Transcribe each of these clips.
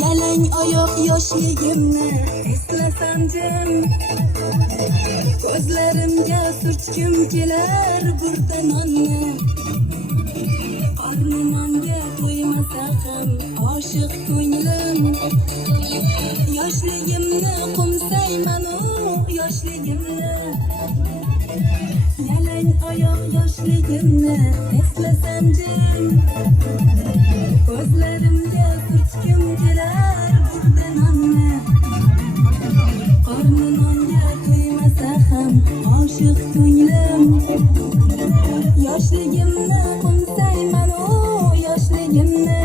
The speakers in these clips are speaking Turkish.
Yalang oyoq yoshligimni eslasam jim, ko'zlarimga surchkim kelar burda nonni. Qorni nonga to'ymasa ham oshiq ko'nglim, yoshligimni qo'msayman u yoshligimni. Yalang oyoq yoshligimni eslasam jim, ko'zlarimga surchkim kelar burda nonni. Qorni nonga to'ymasa ham oshiq ko'nglim, yoshligimni qo'msayman u yoshligimni.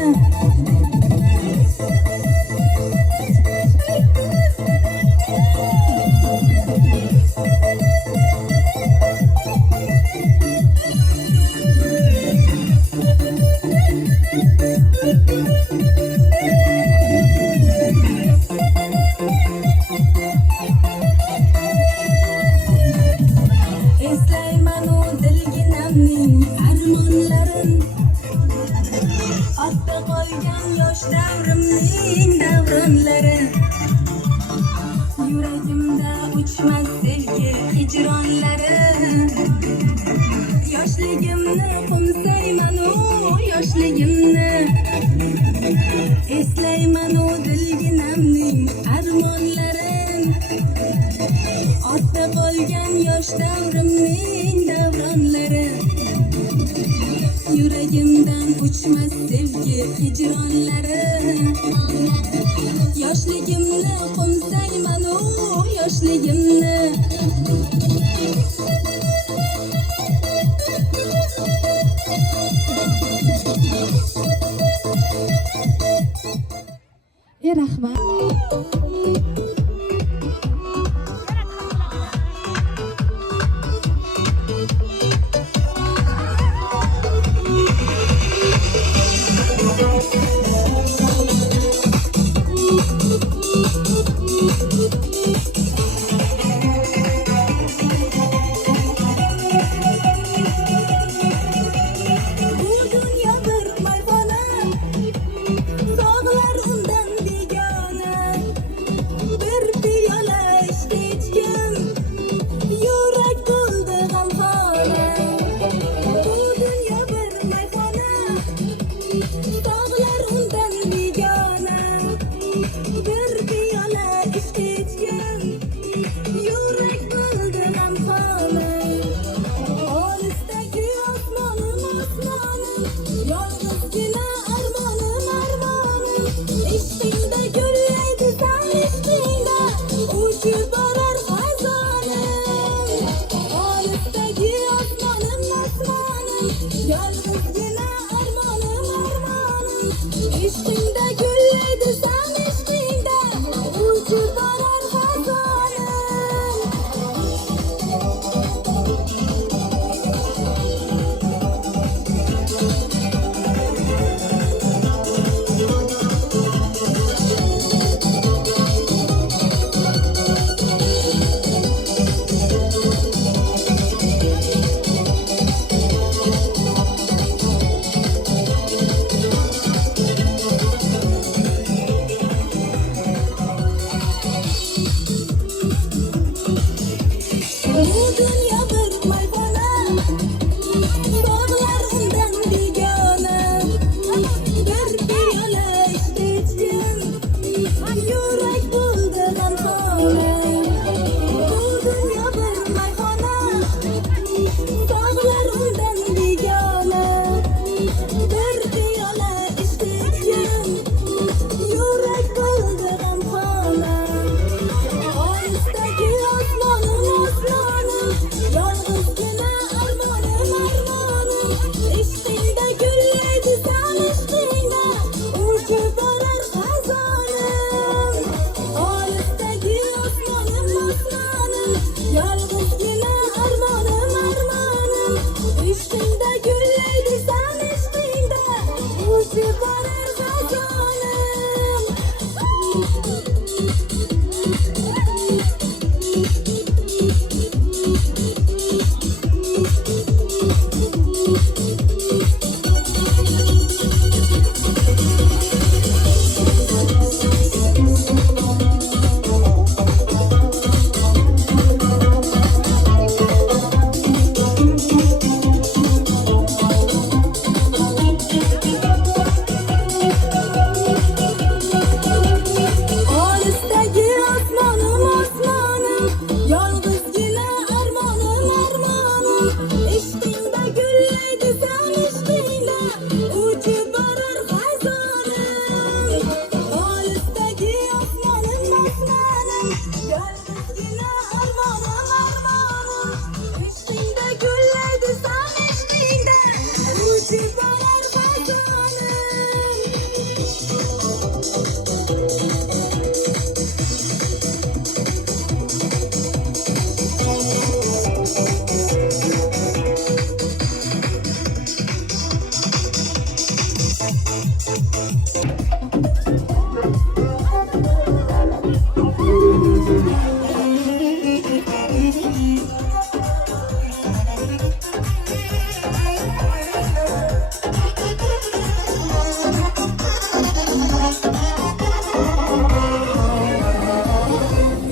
Eslayman u dilginamning armonlarin, ortda qolgan yosh davrimning davronlari. Yuragimda uchmas sevgi hijronlari, yoshligimni qo'msayman u yoshligimni. Eslayman u dilginamning armonlarin, ortda qolgan yosh davrimning davronlari. Yuragimdan uchmas sevgi hijronlari, yoshligimni qo'msayman u yoshligimni. Rahmat.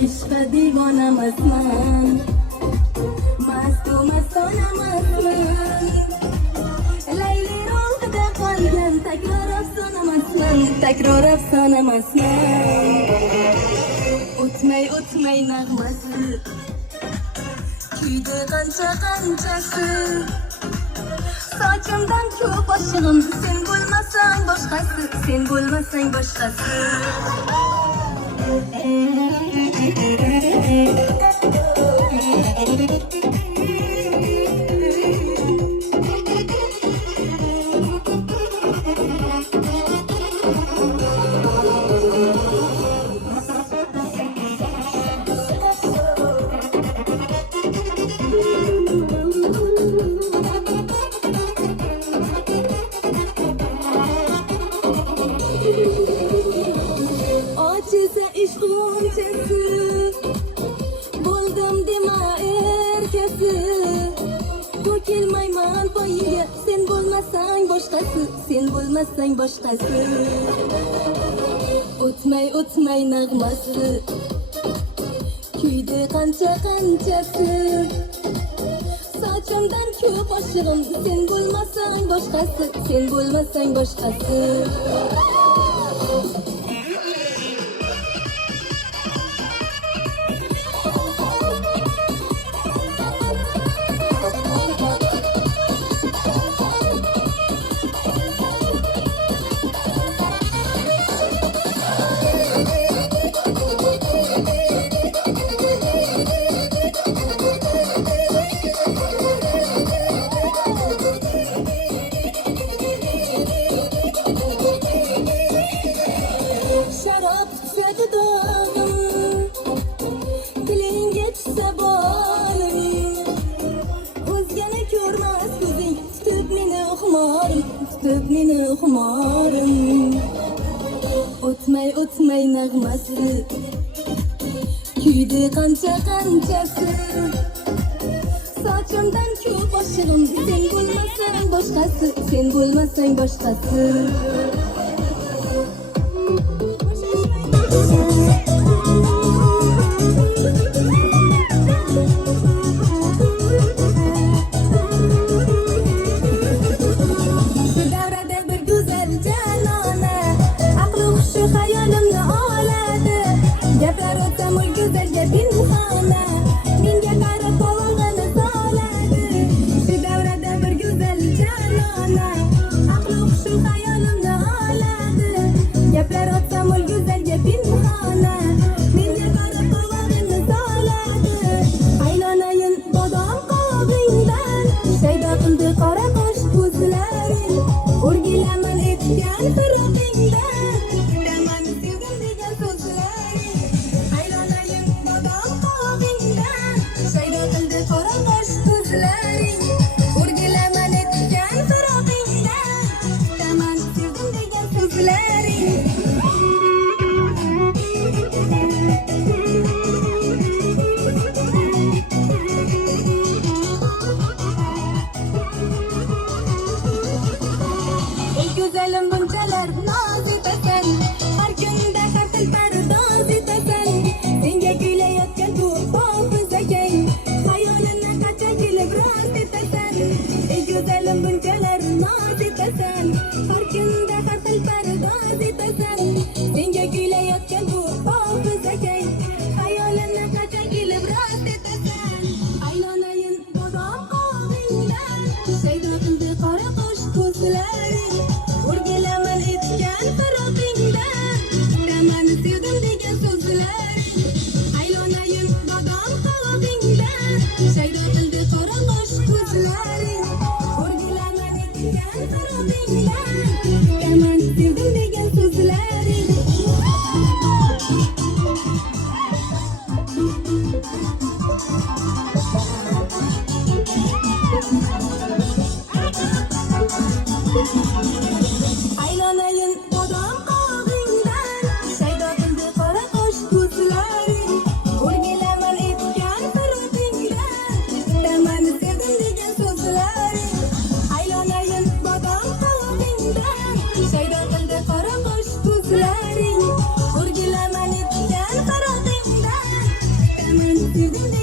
ishqa devonamasman, mastu mastonamasman. Layli ruhida qolgan takror afsonamasman, takror afsonamasman. O'tmay nag'masi, kuydi qanchasi. Sochimdan ko'p boshig'im, sen bo'lmasang boshqasi, sen bo'lmasang boshqasi. Ochiza ishq g'unchasi, bo'ldim dema erkasi. To'kilmayman poyiga, sen bo'lmasang boshqasi, sen bo'lmasang boshqasi. O'tmay nag'masi, kuydi qanchasi. Sochimdan ko'p boshig'im, sen bo'lmasang boshqasi, sen bo'lmasang boshqasi. Şarap tutsa dudağım, dilin geçse balım. O'zgani ko'rmas ko'zing, tutib meni xumorim. O'tmay nag'masi, kuydi qanchasi. Sochimdan ko'p boshig'im, sen bo'lmasang boshqasi, sen bo'lmasang boshqasi. Davrada bir go'zal jalona, aqli hushi xayolimni oladi. Gaplar o'ta mo'l-go'zalga pinhona, menga qarab qovog'ini soladi. Shu davrada bir go'zal jalona, aqli hushi xayolimni oladi.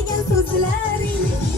degan so'zlaringni